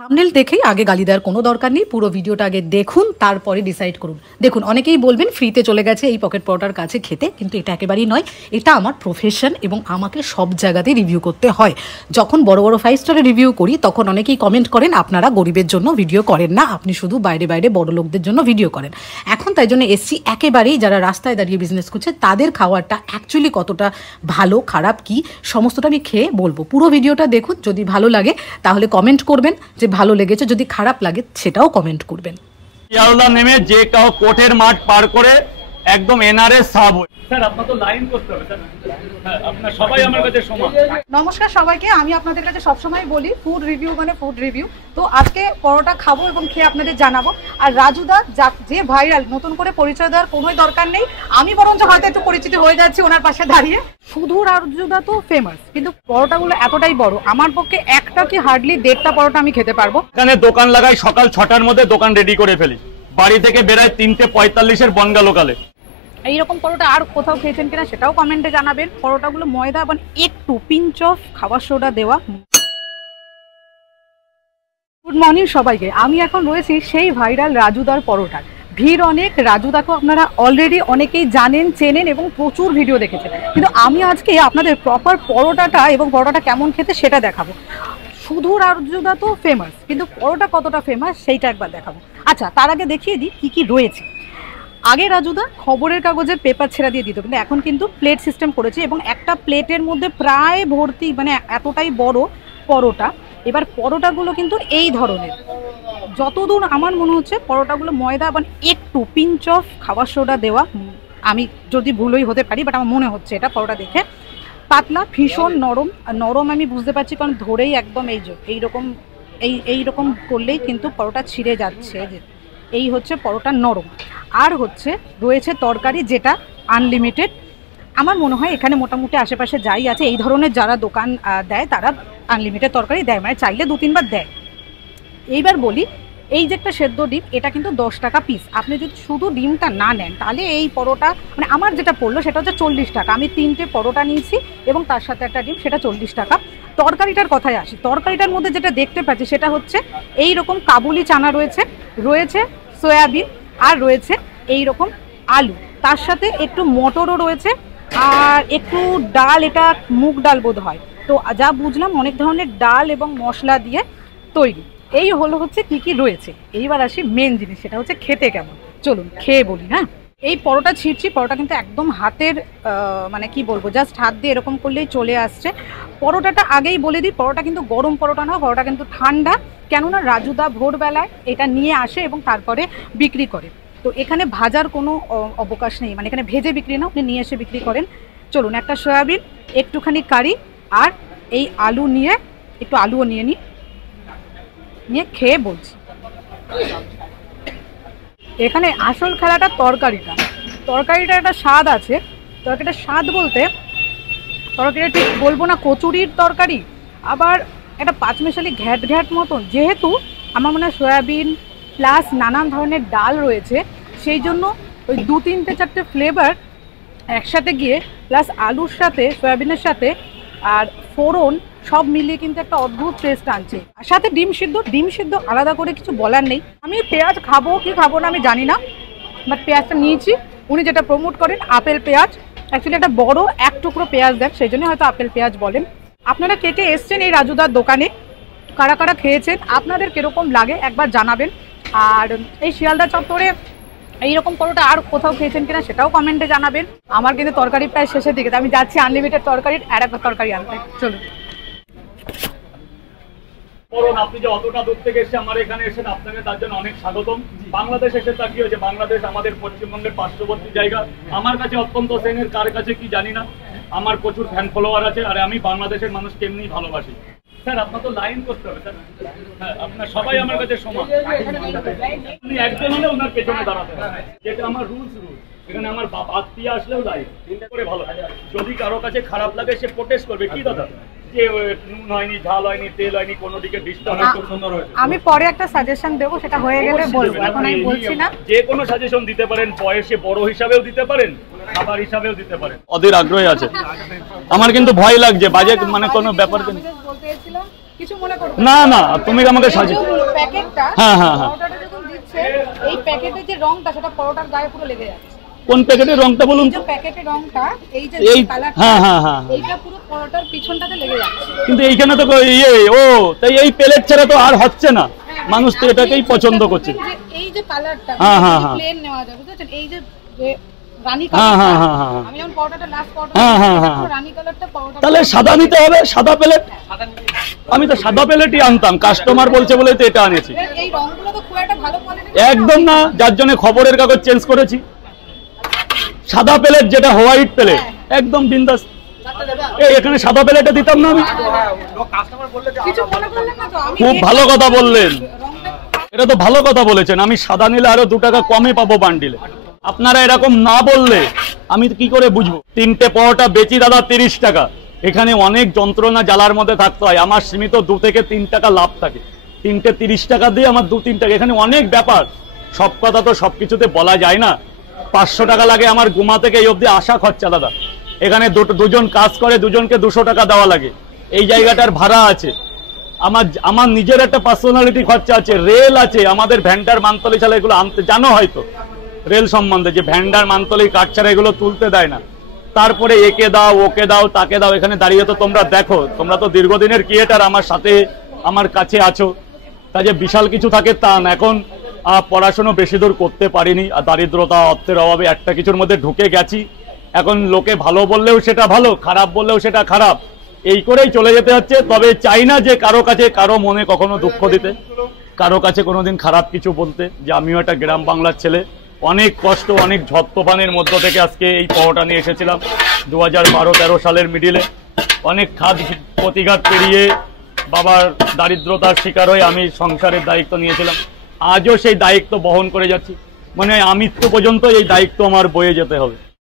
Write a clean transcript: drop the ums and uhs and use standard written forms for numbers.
Thumbnail দেখেই আগে গালি দেওয়ার কোনো দরকার নেই, পুরো ভিডিওটা আগে দেখুন, তারপরে ডিসাইড করুন। দেখুন, অনেকেই বলবেন ফ্রিতে চলে গেছে এই পকেট পরোটার কাছে খেতে, কিন্তু এটা একেবারেই নয়। এটা আমার প্রফেশন এবং আমাকে সব জায়গাতে রিভিউ করতে হয়। যখন বড় বড় 5 স্টারে রিভিউ করি তখন অনেকেই কমেন্ট করেন আপনারা গরিবের জন্য ভিডিও করেন না, আপনি শুধু বাইরে বাইরে বড় লোকদের জন্য ভিডিও করেন। এখন তাই জন্য এসছি একেবারেই যারা রাস্তায় দাঁড়িয়ে বিজনেস করছে তাদের খাওয়ারটা অ্যাকচুয়ালি কতটা ভালো খারাপ কি সমস্তটা আমি খেয়ে বলবো। পুরো ভিডিওটা দেখুন, যদি ভালো লাগে তাহলে কমেন্ট করবেন যে ভালো লেগেছে, যদি খারাপ লাগে সেটাও কমেন্ট করবেন। ইয়ারুল্লাহ নেমে যে কাউ কোর্টের মাঠ পার করে একদম এনআরএস সাব হয়। স্যার আপনার তো লাইন করতে হবে স্যার, হ্যাঁ আপনারা সবাই আমার কাছে সমান। নমস্কার সবাইকে, আমি আপনাদের কাছে সবসময় বলি ফুড রিভিউ মানে ফুড রিভিউ। তো আজকে পরোটা খাবো এবং খেয়ে আপনাদের জানাবো। আর রাজুদা যে ভাইরাল, নতুন করে পরিচয় দেওয়ার কোনোই দরকার নেই, আমি বরঞ্চ হয়তো একটু পরিচিত হয়ে যাচ্ছি ওনার পাশে দাঁড়িয়ে। শুধু রাজুদা তো ফেমাস, কিন্তু পরোটাগুলো এতটাই বড়, আমার পক্ষে একটা কি হার্ডলি 1.5টা পরোটা আমি খেতে পারবো। এখানে দোকান লাগাই, সকাল 6টার মধ্যে দোকান রেডি করে ফেলি, বাড়ি থেকে বেরায় 3:45 বনগা লোকালে। এইরকম পরোটা আর কোথাও খেয়েছেন কিনা সেটাও কমেন্টে জানাবেন। পরোটাগুলো ময়দা এবং একটু পিঞ্চ অফ খাবার সোডা দেওয়া। গুড মর্নিং সবাইকে, আমি এখন রয়েছি সেই ভাইরাল রাজুদার পরোটার। ভিড় অনেক, রাজুদাকে আপনারা অলরেডি অনেকেই জানেন, চেনেন এবং প্রচুর ভিডিও দেখেছেন, কিন্তু আমি আজকে আপনাদের প্রপার পরোটাটা এবং পরোটাটা কেমন খেতে সেটা দেখাবো। শুধু রাজুদা তো ফেমাস, কিন্তু পরোটা কতটা ফেমাস সেইটা একবার দেখাবো। আচ্ছা, তার আগে দেখিয়ে দিই কী কী রয়েছে। আগে রাজুদা খবরের কাগজের পেপার ছেড়া দিয়ে দিত, কিন্তু এখন কিন্তু প্লেট সিস্টেম করেছে এবং একটা প্লেটের মধ্যে প্রায় ভর্তি, মানে এতটাই বড় পরোটা। এবার পরোটাগুলো কিন্তু এই ধরনের, যতদূর আমার মনে হচ্ছে পরোটাগুলো ময়দা এবং একটু পিঞ্চ অফ খাবার সোডা দেওয়া। আমি যদি ভুলই হতে পারি, বাট আমার মনে হচ্ছে এটা পরোটা দেখে। পাতলা, ভীষণ নরম। নরম আমি বুঝতে পারছি কারণ ধরেই একদম এইরকম করলেই কিন্তু পরোটা ছিঁড়ে যাচ্ছে। এই হচ্ছে পরোটা নরম। আর হচ্ছে রয়েছে তরকারি, যেটা আনলিমিটেড। আমার মনে হয় এখানে মোটামুটি আশেপাশে যাই আছে এই ধরনের যারা দোকান দেয় তারা আনলিমিটেড তরকারি দেয়, মানে চাইলে 2-3 বার দেয়। এইবার বলি, এই যে একটা সেদ্ধ ডিম, এটা কিন্তু 10 টাকা পিস। আপনি যদি শুধু ডিমটা না নেন তাহলে এই পরোটা, মানে আমার যেটা পড়লো সেটা হচ্ছে 40 টাকা। আমি 3টে পরোটা নিয়েছি এবং তার সাথে একটা ডিম, সেটা 40 টাকা। তরকারিটার কথায় আসি, তরকারিটার মধ্যে যেটা দেখতে পাচ্ছি সেটা হচ্ছে এই রকম কাবুলি চানা রয়েছে সয়াবিন, আর রয়েছে এই রকম আলু, তার সাথে একটু মটরও রয়েছে আর একটু ডাল, এটা মুগ ডাল বোধ হয়। তো যা বুঝলাম অনেক ধরনের ডাল এবং মশলা দিয়ে তৈরি। এই হচ্ছে কি কি রয়েছে। এইবার আসি মেন জিনিস, সেটা হচ্ছে খেতে কেমন। চলুন খেয়ে বলি। হ্যাঁ, এই পরোটা ছিঁড়ছি, পরোটা কিন্তু একদম হাতের মানে কি বলবো, জাস্ট হাত দিয়ে এরকম করলেই চলে আসছে। পরোটাটা আগেই বলে দিই, পরোটা কিন্তু গরম পরোটা না, পরোটা কিন্তু ঠান্ডা। কেননা রাজুদা ভোরবেলায় এটা নিয়ে আসে এবং তারপরে বিক্রি করে। তো এখানে ভাজার কোনো অবকাশ নেই, মানে এখানে ভেজে বিক্রি না, আপনি নিয়ে এসে বিক্রি করেন। চলুন, একটা সয়াবিন, একটুখানি কারি আর এই আলু নিয়ে, একটু আলুও নিয়ে নিয়ে খেয়ে বলছি। এখানে আসল খেলাটা তরকারিটা একটা স্বাদ আছে। তরকারিটা স্বাদ বলতে, তরকারিটা ঠিক বলবো না কচুরির তরকারি, আবার একটা পাঁচমেশালি ঘ্যাট মতন। যেহেতু আমার মনে হয় সয়াবিন প্লাস নানান ধরনের ডাল রয়েছে, সেই জন্য ওই 2-3-4টে ফ্লেভার একসাথে গিয়ে, প্লাস আলুর সাথে সয়াবিনের সাথে আর ফোড়ন সব মিলিয়ে কিন্তু একটা অদ্ভুত টেস্ট আনছে। আর সাথে ডিম সিদ্ধ আলাদা করে কিছু বলার নেই। আমি পেঁয়াজ খাবো কি খাবো না আমি জানি না, বাট পেঁয়াজটা নিয়েছি। উনি যেটা প্রমোট করেন আপেল পেঁয়াজ, অ্যাকচুয়ালি একটা বড় 1 টুকরো পেঁয়াজ দেন, সেই জন্য হয়তো আপেল পেঁয়াজ বলেন। আপনারা কে কে এসছেন এই রাজুদার দোকানে, কারা কারা খেয়েছেন, আপনাদের কীরকম লাগে একবার জানাবেন। আর এই শিয়ালদা চত্বরে এইরকম পরোটা আর কোথাও খেয়েছেন কিনা সেটাও কমেন্টে জানাবেন। আমার কিন্তু তরকারি প্রায় শেষের দিকে, আমি যাচ্ছি আনলিমিটেড তরকারির আর একটা তরকারি আনতে। চলুন। আপনি যে অতটা দূর থেকে এসে আমার এখানে এসেছেন, আপনাকে তার জন্য অনেক স্বাগতম। বাংলাদেশ এসে তা কি হয়েছে, বাংলাদেশ আমাদের পশ্চিমবঙ্গের পার্শ্ববর্তী জায়গা, আমার কাছে অত্যন্ত শ্রেণীর, কার কাছে কি জানি না। আমার প্রচুর ফ্যান ফলোয়ার আছে, আর আমি বাংলাদেশের মানুষকে এমনি ভালোবাসি। স্যার আপনার তো লাইন করতে হবে স্যার, হ্যাঁ আপনার সবাই আমার কাছে সমান। আপনি একজন হলে ওনার পেছনে দাঁড়াতে হবে, যেটা আমার রুলস। এখানে আমার আত্মীয় আসলেও লাইন করে ভালো। যদি কারো কাছে খারাপ লাগে সে প্রোটেস্ট করবে, কি দাদা যে নুন হয়নি, ঝাল হয়নি, তেল হয়নি, কোনো দিকে ডিস্টার্ব হয়নি, খুব সুন্দর হয়েছে। আমি পরে একটা সাজেশন দেবো, সেটা হয়ে গেলে বলবো, এখন আমি বলছি না। যে কোনো সাজেশন দিতে পারেন, বয়সে বড় হিসাবেও দিতে পারেন, খাবার হিসাবেও দিতে পারেন। ওদের আগ্রহ আছে, আমার কিন্তু ভয় লাগছে, বাজে মানে কোনো ব্যাপার কিন্তু। কিছু মনে করবে না না, তুমি আমাকে সাজিয়ে প্যাকেটটা, হ্যাঁ হ্যাঁ হ্যাঁ, পরোটাটা যখন দিচ্ছে এই প্যাকেটের যে রংটা সেটা পরোটার গায়ে পুরো লেগে যাচ্ছে। কোন প্যাকেটের রংটা বলুন? এই যে প্যাকেটের রংটা, এই যে এই কালারটা, হ্যাঁ হ্যাঁ হ্যাঁ, এইটা পুরো পরোটার পিছনটাতে লেগে যাচ্ছে। কিন্তু এইখানে তো ইয়ে ও তাই এই প্লেট ছাড়া তো আর হচ্ছে না, মানুষ তো এটাকেই পছন্দ করছে। এই যে কালারটা হ্যাঁ হ্যাঁ হ্যাঁ, প্লেন নেওয়া যাবে, বুঝছেন? এই যে রানী হ্যাঁ হ্যাঁ কালারটা, হ্যাঁ হ্যাঁ, আমি যখন পরোটাটা লাস্ট পরোটা হ্যাঁ হ্যাঁ হ্যাঁ, রানী কালারটা পরোটা, তাহলে সাদা নিতে হবে, সাদা প্লেট। আমি তো সাদা প্লেটই আনতাম, কাস্টমার বলছে বলে তো এটা আনেছি। এই রংগুলো তো খুব একটা ভালো কোয়ালিটি একদম না, যার জন্য খবরের কাগজ চেঞ্জ করেছি। সাদা প্লেট যেটা হোয়াইট প্লেট, একদম বিন্দাস। এই এখানে সাদা প্লেটে দিতাম না আমি। কিছু মনে করলেন না তো? আমি খুব ভালো কথা বললেন, রংটা এটা তো ভালো কথা বলেছেন। আমি সাদা নিলে আরো 2 টাকা কমে পাবো বান্ডিলে। আপনারা এরকম না বললে আমি কি করে বুঝবো? 3টে পরোটা বেচি দাদা 30 টাকা, এখানে অনেক যন্ত্রণা জ্বালার মধ্যে থাকতে হয়। আমার সীমিত 2 থেকে 3 টাকা লাভ থাকে, 3টে 30 টাকা দিয়ে আমার 2-3 টাকা। এখানে অনেক ব্যাপার, সব কথা তো সবকিছুতে বলা যায় না। 500 টাকা লাগে আমার গুমা থেকে এই অবধি আসা খরচা দাদা। এখানে দুজন কাজ করে, দুজনকে 200 টাকা দেওয়া লাগে। এই জায়গাটার ভাড়া আছে, আমার নিজের একটা পার্সোনালিটি খরচা আছে, রেল আছে, আমাদের ভ্যান্ডার মানতলি ছাড়া এগুলো আনতে জানো হয়তো রেল সম্বন্ধে, যে ভ্যান্ডার মানতলি কাঠ ছাড়া এগুলো তুলতে দেয় না। তারপরে একে দাও, ওকে দাও, তাকে দাও। এখানে দাঁড়িয়ে তো তোমরা দেখো, তোমরা তো দীর্ঘদিনের ক্রিয়েটার, আমার সাথে আমার কাছে আছো, কাজে বিশাল কিছু থাকে তা না। এখন পড়াশোনা বেশি দূর করতে পারিনি, আর দারিদ্রতা অর্থের অভাবে একটা কিছুর মধ্যে ঢুকে গেছি। এখন লোকে ভালো বললেও সেটা ভালো, খারাপ বললেও সেটা খারাপ, এই করেই চলে যেতে হচ্ছে। তবে চাই না যে কারো কাছে কারো মনে কখনো দুঃখ দিতে, কারো কাছে কোনোদিন খারাপ কিছু বলতে। যে আমিও একটা গ্রাম বাংলার ছেলে, অনেক কষ্ট, অনেক ঝড় তুফানের মধ্য থেকে আজকে এই পরোটা নিয়ে এসেছিলাম 2012-13 সালের মিডিলে। অনেক খাদ প্রতিঘাত পেরিয়ে বাবার দারিদ্রতার শিকার হয়ে আমি সংসারের দায়িত্ব নিয়েছিলাম। আজও সেই দায়িত্ব বহন করে যাচ্ছি, মানে আমৃত্যু পর্যন্ত এই দায়িত্ব আমার বয়ে যেতে হবে।